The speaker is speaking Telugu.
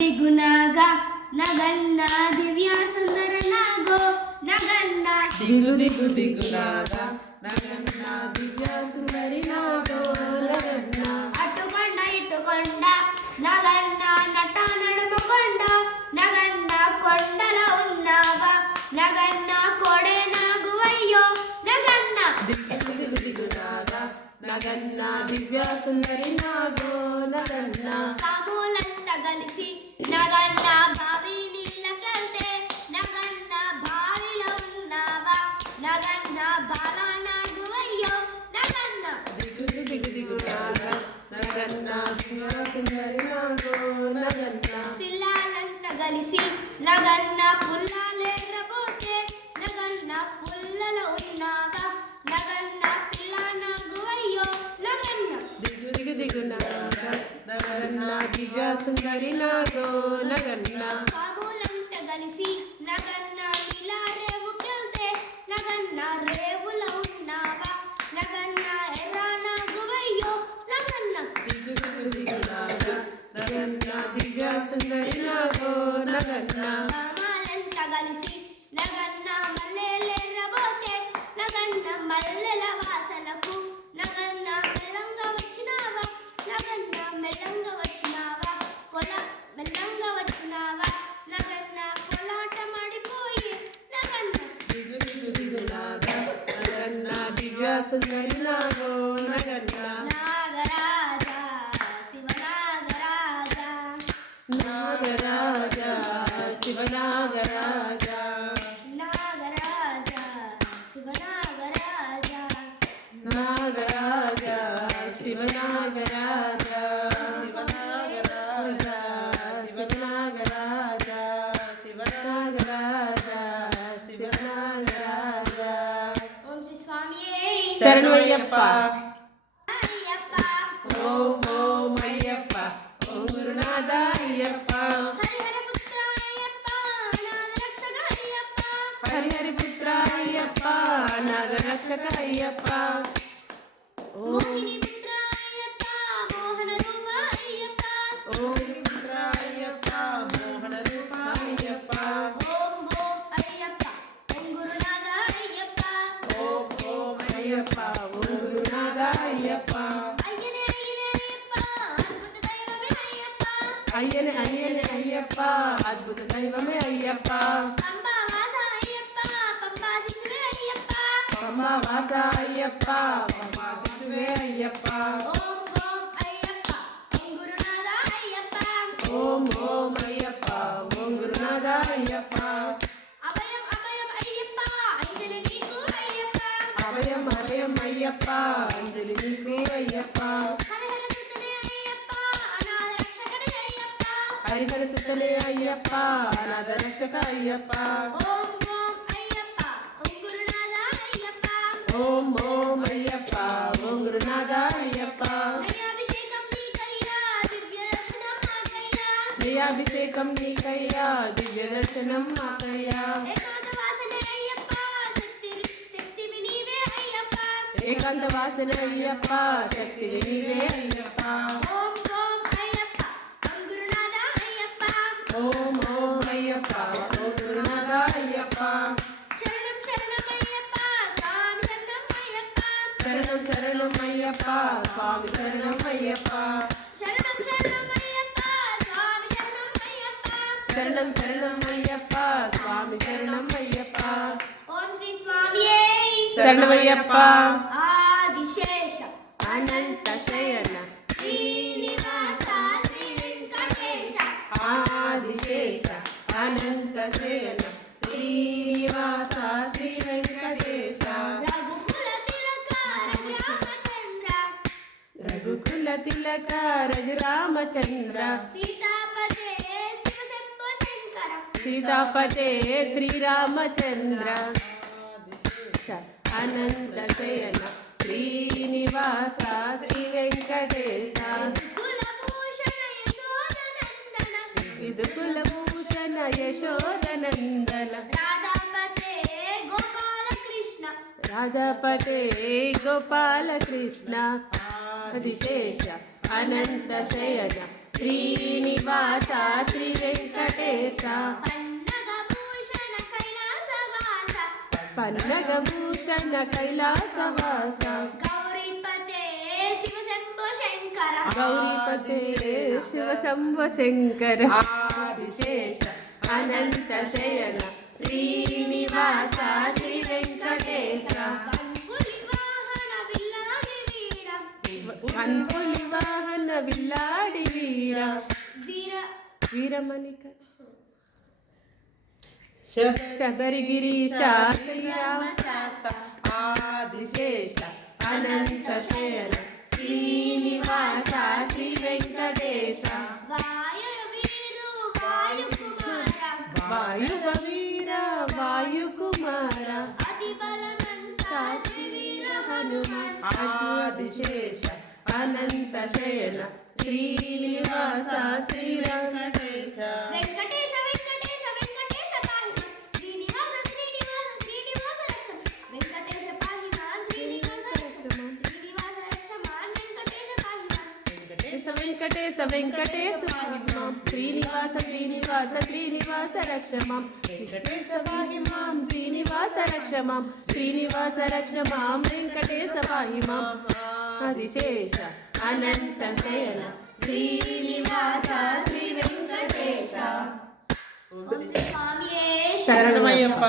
ದಿಗುನಾಗ ನಗನ್ನ ದಿವ್ಯ ಸುಂದರ ನಾಗೋ ನಗನ್ನ ದಿಗು ದಿಗು ದಿಗುನಾಗ ನಗನ್ನ ದಿವ್ಯ ಸುಂದರಿ ನಾಗೋ ನಗನ್ನ ಇಟ್ಟುಕೊಂಡ ನಗನ್ನ ನಟ ನಡುಮಕೊಂಡ ನಗನ್ನ కొండల ఉన్నావా నగన్న కొడే నాగువయ్యో నగన్న ದಿಗು ದಿಗು ದಿಗುನಾಗ నగన్న దివ్య సుందరి నాగో నగన్న సాములంతా కలిసి నగన్న బావి నీళ్ళకెళ్తే నగన్న బావిలో ఉన్నావా నగన్న బాల నాగువయ్యో నగన్న ದಿಗು ದಿಗು ದಿಗುನಾಗ నగన్న దివ్య సుందరి నాగో నగన్న పిల్లలంతా కలిసి నగన్న పుల్లలేరబోతే నగన్న పుల్లలో ఉన్నావా నగన్న పిల్ల నాగువయ్యో నగన్న ದಿಗು ದಿಗು ದಿಗುನಾಗ నగన్న దివ్య సుందరి నాగో నగన్న సాములంతా కలిసి నగన్న ఇలా రేవుకెళ్తే నగన్న రేవులో ఉన్నావా నగన్న ఎర్ర నాగువయ్యో నగన్న ದಿಗು ದಿಗು ದಿಗುನಾಗ నగన్న దివ్య సుందరి నాగో నగన్న మామాలంతా కలిసి నగన్న మల్లెలేరబోతే నగన్న మల్లెల వాసనకు నగన్న మెల్లంగా వచ్చినావా నగన్న మెల్లంగా వచ్చినావా మెల్లంగా వచ్చినావా నగన్న కోలాట మాడిపోయి నగన్న ದಿಗು ದಿಗು ದಿಗುನಾಗ నగన్న దివ్య సుందరి నాగో నగన్న నాగరాజ శివనాగరాజ నాగరాజ శివనాగరాజ నాగరాజ శివనాగరాజ నాగరాజ శివనాగరాజ శివనాగరాజ శివనాగరాజ శివనాగరాజ శివనాగరాజ ఓం శ్రీ స్వామియే శరణమయ్యప్ప అయ్యప్ప ఓం ఓం అయ్యప్ప ఓం గురునాథ అయ్యప్ప హరిహర పుత్ర అయ్యప్ప నాగరక్షక అయ్యప్ప హరిహరి పుత్ర అయ్యప్ప నాగరక్షక అయ్యప్ప ఓం మోహిని పుత్ర అయ్యప్ప మోహన రూప అయ్యప్ప ఓం పుత్ర అయ్యప్ప మోహన రూప అయ్యప్ప ఓం ఓం అయ్యప్ప ఓం గురునాథ అయ్యప్ప ఓం ఓం అయ్యప్ప ఓం గురునాథ అయ్యప్ప అయ్యనే అయ్యప్ప అద్భుత దైవమే అయ్యప్ప అయ్యనే అయ్యనే అయ్యప్ప అద్భుత దైవమే అయ్యప్ప పంబా వాస అయ్యప్ప పంబా శిశువే అయ్యప్ప పంబా వాస అయ్యప్ప పంబా శిశువే అయ్యప్ప ఓం ఓం అయ్యప్ప ఓం గురునాథ అయ్యప్ప ఓం ఓం అయ్యప్ప ఓం గురునాథ అయ్యప్ప అభయం అభయం అయ్యప్ప అంజలి నీకు అయ్యప్ప అభయం అభయం అయ్యప్ప అంజలి నీకు అయ్యప్ప హరిహర సుతనే అయ్యప్ప అనాథ రక్షకనే అయ్యప్ప హరిహర సుతలే అయ్యప్ప అనాథ రక్షక అయ్యప్ప ఓం ఓం అయ్యప్ప ఓం గురునాథ అయ్యప్ప ఓం ఓం అయ్యప్ప ఓం గురునాథ అయ్యప్ప నయాభిషేకం నీకయ్యా దివ్య దర్శనం మాకయ్యా దయాభిషేకం నీకయ్యా దివ్య దర్శనం మాకయ్యా ఏకాంత వాసనే అయ్యప్ప శక్తివి నీవే అయ్యప్ప ఏకాంత వాసన అయ్యప్ప శక్తి నీవే అయ్యప్ప ఓం ఓం అయ్యప్ప ఓం గురునాథ అయ్యప్ప ఓం ఓం అయ్యప్ప ఓం గురునాథ అయ్యప్ప శరణం శరణం అయ్యప్ప స్వామి శరణం అయ్యప్ప శరణం శరణం అయ్యప్ప స్వామి శరణం అయ్యప్ప శరణం శరణం అయ్యప్ప స్వామి శరణం అయ్యప్ప శరణం శరణం అయ్యప్ప స్వామి శరణం అయ్యప్ప ఓం శ్రీ స్వామియే శరణమయ్యప్ప ఆదిశేష అనంత శయన శ్రీనివాస శ్రీ వెంకటేశ ఆదిశేష అనంత శయన శ్రీనివాస శ్రీ వెంకటేశ రఘుకుల తిలక రామచంద్ర రఘుకుల తిలక రఘురామచంద్ర సీతాపదే శివశంభో శంకర సీతాపతే శ్రీరామచంద్ర అనంత శయన శ్రీనివాస శ్రీ వెంకటేశ కులభూషణ యశోదనందన విదుకులభూషణ యశోదనందన రాధాపతే గోపాలకృష్ణ రాధాపతే గోపాలకృష్ణ ఆదిశేష అనంత శయన శ్రీనివాస శ్రీ వెంకటేశ పన్నగభూషణ కైలాసవాస పన్నగభూషణ కైలాసవాస గౌరీపతే శివశంభో శంకర గౌరీపతే శివ శంభో శంకర ఆదిశేష అనంత శయన శ్రీనివాస శ్రీ వెంకటేశ కన్పులి వాహన విల్లాది వీర కన్పులి వాహన విల్లాడి వీర వీర వీరమణిక శబ శబరిగిరీశ శ్రీరామ శాస్త్ర ఆదిశేష అనంత శయన శ్రీనివాస శ్రీ వెంకటేశ వాయువీరు వాయుకుమార వాయువీర వాయుకుమార అతి బలవంత శ్రీవీర హనుమాన్ ఆదిశేష అనంత శయన శ్రీనివాస శ్రీ వెంకటేశ వెంకటేశ వెంకటేశ వెంకటేశ పాహిమాన్ శ్రీనివాస శ్రీనివాస శ్రీనివాస రక్షం వెంకటేశ పాహిమాన్ శ్రీనివాస రక్షం శ్రీనివాస రక్షమాన్ వెంకటేశ పాహిమాన్ వెంకటేశ వెంకటేశ పాహిమాం శ్రీనివాస శ్రీనివాస శ్రీనివాస రక్షమాం వెంకటేశ పాహిమాం శ్రీనివాస రక్షమాం శ్రీనివాస రక్షమాం వెంకటేశ పాహిమాం ఆదిశేష అనంత శయన శ్రీనివాస శ్రీ వెంకటేశ ఓం శ్రీ స్వామియే శరణమయ్యప్ప